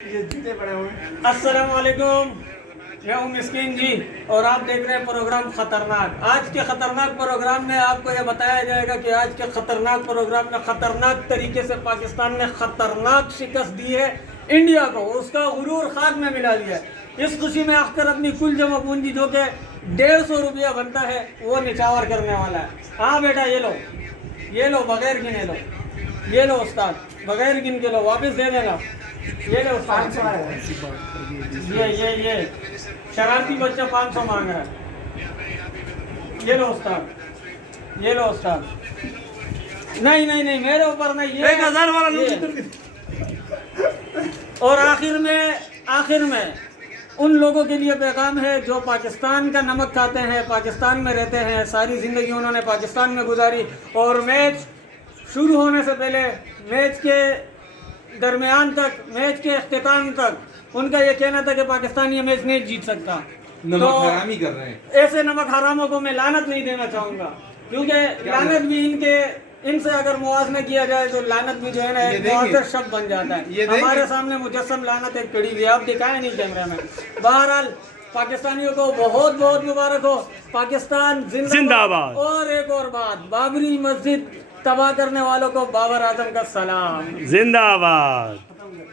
अस्सलाम वालेकुम, मैं हूँ मिस्किन जी और आप देख रहे हैं प्रोग्राम खतरनाक। आज के खतरनाक प्रोग्राम में आपको यह बताया जाएगा कि आज के खतरनाक प्रोग्राम में खतरनाक तरीके से पाकिस्तान ने खतरनाक शिकस्त दी है इंडिया को, उसका गुरूर खाक में मिला दिया है। इस खुशी में अख्तर अपनी कुल जमा पूंजी जो कि 150 रुपया बनता है वो निछावर करने वाला है। हाँ बेटा ये लो बगैर गिने लो, ये लो उस्ताद बगैर गिन के लो, वापस दे देना। ये लो उस्ताद, ये शरारती बच्चा 500 मांग रहा है। ये लो उस्ताद, ये लो उस्ताद। नहीं मेरे ऊपर नहीं, ये 1000 वाला और आखिर में उन लोगों के लिए पैगाम है जो पाकिस्तान का नमक खाते हैं, पाकिस्तान में रहते हैं, सारी ज़िंदगी उन्होंने पाकिस्तान में गुजारी और मैच शुरू होने से पहले, मैच के दरमियान तक, मैच के अख्तिताम तक उनका ये कहना था कि पाकिस्तान ये मैच नहीं जीत सकता। नमक हरामी कर रहे हैं। ऐसे नमक हरामों को मैं लानत नहीं देना चाहूँगा, क्योंकि लानत भी इनसे अगर मुआवजा किया जाए तो लानत भी जो है ना एक मुआवजा शब्द बन जाता है। हमारे सामने मुजस्सम लानत एक पड़ी हुई है, आप दिखाए नहीं कैमरा में। बहरहाल पाकिस्तानियों को बहुत बहुत मुबारक हो, पाकिस्तान जिंदाबाद। और एक और बात, बाबरी मस्जिद तबाह करने वालों को बाबर आजम का सलाम, जिंदाबाद।